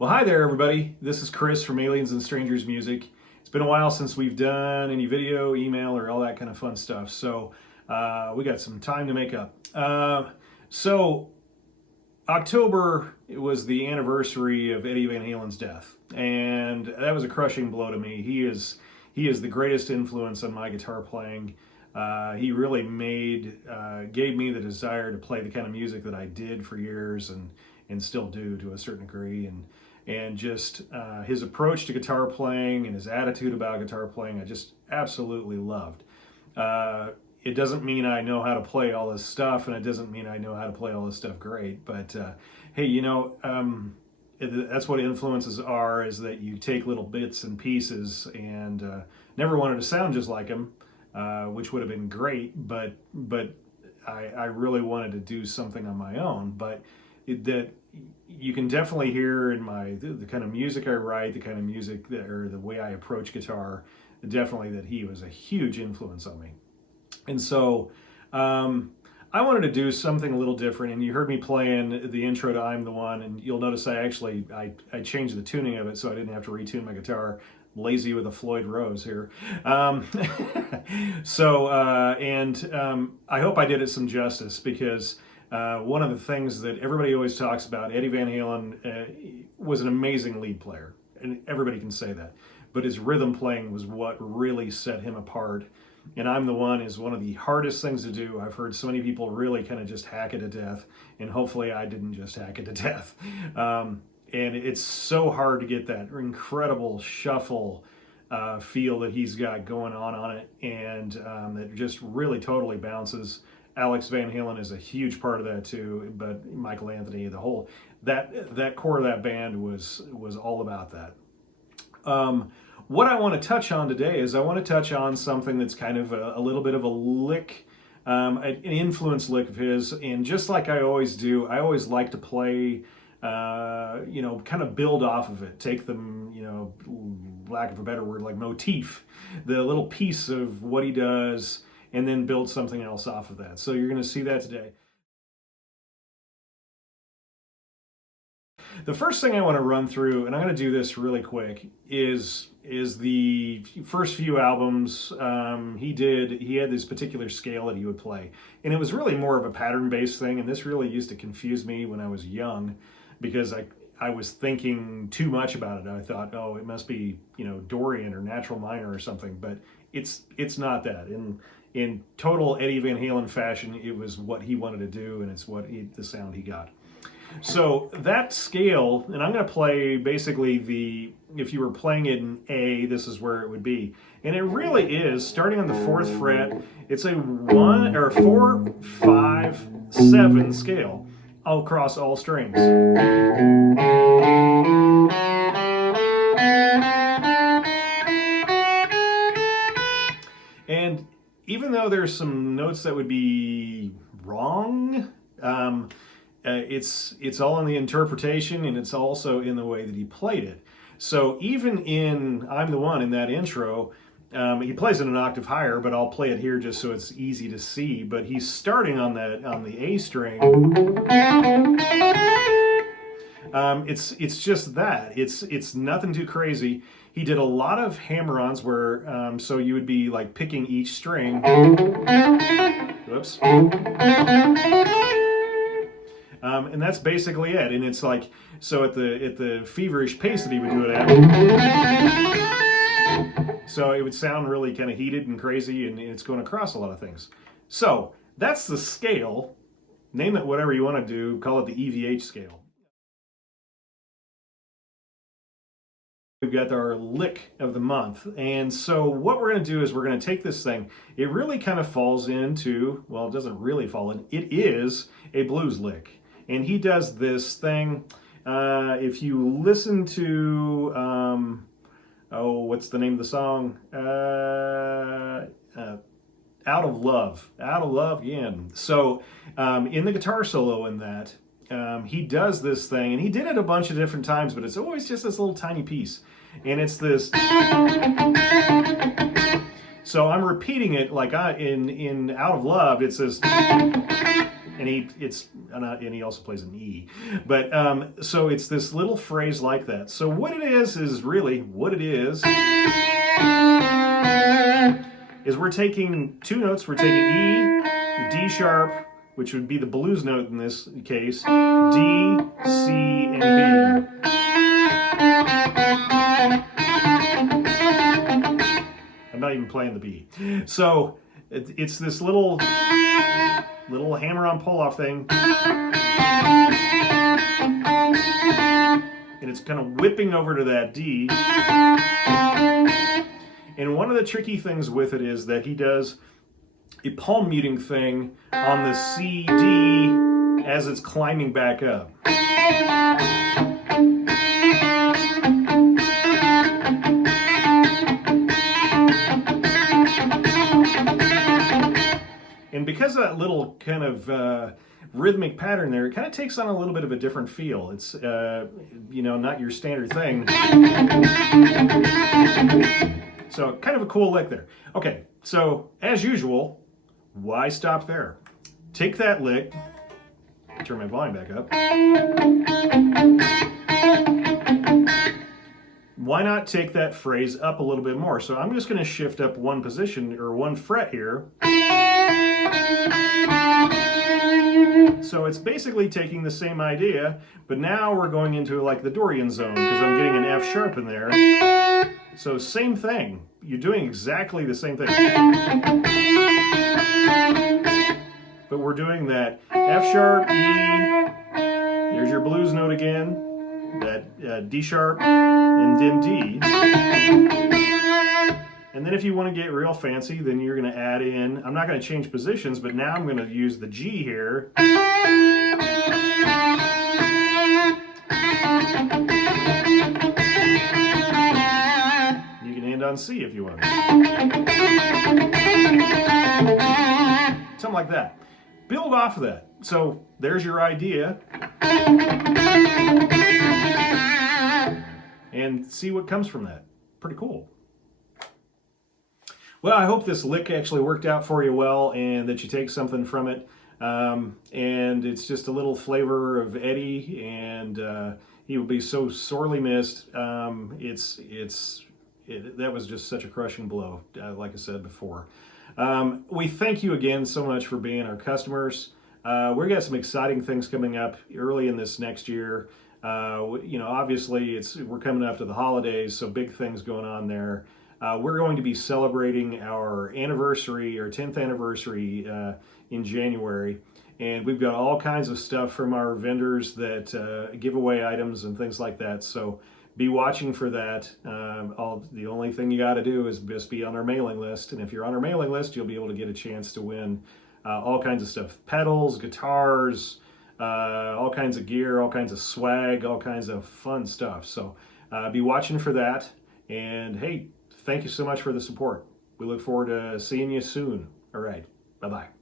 Well, hi there, everybody. This is Chris from Aliens and Strangers Music. It's been a while since we've done any video, email, or all that kind of fun stuff, so we got some time to make up. So October, it was the anniversary of Eddie Van Halen's death, and that was a crushing blow to me. He is the greatest influence on my guitar playing. He really gave me the desire to play the kind of music that I did for years and still do to a certain degree, and just his approach to guitar playing and his attitude about guitar playing, I just absolutely loved. It doesn't mean I know how to play all this stuff, and it doesn't mean I know how to play all this stuff great, but hey, you know, that's what influences are, is that you take little bits and pieces, and never wanted to sound just like him, which would have been great, but I really wanted to do something on my own. But that you can definitely hear in the kind of music I write, the kind of music or the way I approach guitar, definitely that he was a huge influence on me. And so I wanted to do something a little different, and you heard me playing the intro to I'm the One, and you'll notice I changed the tuning of it so I didn't have to retune my guitar. Lazy with a Floyd Rose here. I hope I did it some justice, because one of the things that everybody always talks about, Eddie Van Halen was an amazing lead player, and everybody can say that, but his rhythm playing was what really set him apart. And I'm the One is one of the hardest things to do. I've heard so many people really kind of just hack it to death, and hopefully I didn't just hack it to death. And it's so hard to get that incredible shuffle feel that he's got going on it, and that just really totally bounces. Alex Van Halen is a huge part of that too, but Michael Anthony, the whole that core of that band was all about that. What I want to touch on today is I want to touch on something that's kind of a little bit of a lick, an influence lick of his, and just like I always do, I always like to play, you know, kind of build off of it, take them, you know, lack of a better word, like motif, the little piece of what he does, and then build something else off of that. So you're going to see that today. The first thing I want to run through, and I'm going to do this really quick, is the first few albums he had this particular scale that he would play, and it was really more of a pattern-based thing, and this really used to confuse me when I was young, because I was thinking too much about it. I thought, oh, it must be, you know, Dorian or natural minor or something, but it's not that. In total Eddie Van Halen fashion, it was what he wanted to do, and it's the sound he got. So that scale, and I'm going to play basically if you were playing it in A, this is where it would be. And it really is, starting on the 4th fret, it's a 1 or 4, 5, 7 scale all across all strings. And even though there's some notes that would be wrong, it's all in the interpretation, and it's also in the way that he played it. So even in I'm the One, in that intro, he plays it an octave higher, but I'll play it here just so it's easy to see. But he's starting on the A string. It's just that. It's nothing too crazy. He did a lot of hammer-ons where so you would be like picking each string. Whoops. And that's basically it. And it's like, so at the feverish pace that he would do it at, so it would sound really kind of heated and crazy, and it's going across a lot of things. So that's the scale. name it whatever you want to do. Call it the EVH scale. We've got our lick of the month. And so what we're going to do is we're going to take this thing. It really kind of falls into, well, it doesn't really fall in. It is a blues lick. And he does this thing. If you listen to, what's the name of the song? Out of Love. Out of Love again. So in the guitar solo in that, he does this thing, and he did it a bunch of different times, but it's always just this little tiny piece. And it's this. So I'm repeating it like in Out of Love, it's this. And he also plays an E. But so it's this little phrase like that. So what it is really, what it is we're taking two notes. We're taking E, D sharp, which would be the blues note in this case, D, C, and B. I'm not even playing the B. So it's this little hammer-on pull-off thing. And it's kind of whipping over to that D. And one of the tricky things with it is that he does a palm muting thing on the C, D as it's climbing back up. And because of that little kind of rhythmic pattern there, it kind of takes on a little bit of a different feel. It's, not your standard thing. So kind of a cool lick there. Okay, so as usual, why stop there? Take that lick, turn my volume back up. Why not take that phrase up a little bit more? So I'm just going to shift up one position or one fret here. So it's basically taking the same idea, but now we're going into like the Dorian zone because I'm getting an F sharp in there. So same thing. You're doing exactly the same thing. But we're doing that F sharp, E, there's your blues note again, that D sharp, and then D. And then if you want to get real fancy, then you're going to add in, I'm not going to change positions, but now I'm going to use the G here. You can end on C if you want. Something like that. Build off of that. So there's your idea. And see what comes from that. Pretty cool. Well, I hope this lick actually worked out for you well and that you take something from it. And it's just a little flavor of Eddie, and he will be so sorely missed. That was just such a crushing blow, like I said before. We thank you again so much for being our customers. We've got some exciting things coming up early in this next year. Obviously we're coming up to the holidays, so big things going on there. We're going to be celebrating our anniversary, our 10th anniversary in January, and we've got all kinds of stuff from our vendors that give away items and things like that. So be watching for that. The only thing you got to do is just be on our mailing list, and if you're on our mailing list, you'll be able to get a chance to win all kinds of stuff: pedals, guitars, all kinds of gear, all kinds of swag, all kinds of fun stuff. So be watching for that, and hey, thank you so much for the support. We look forward to seeing you soon. All right, bye-bye.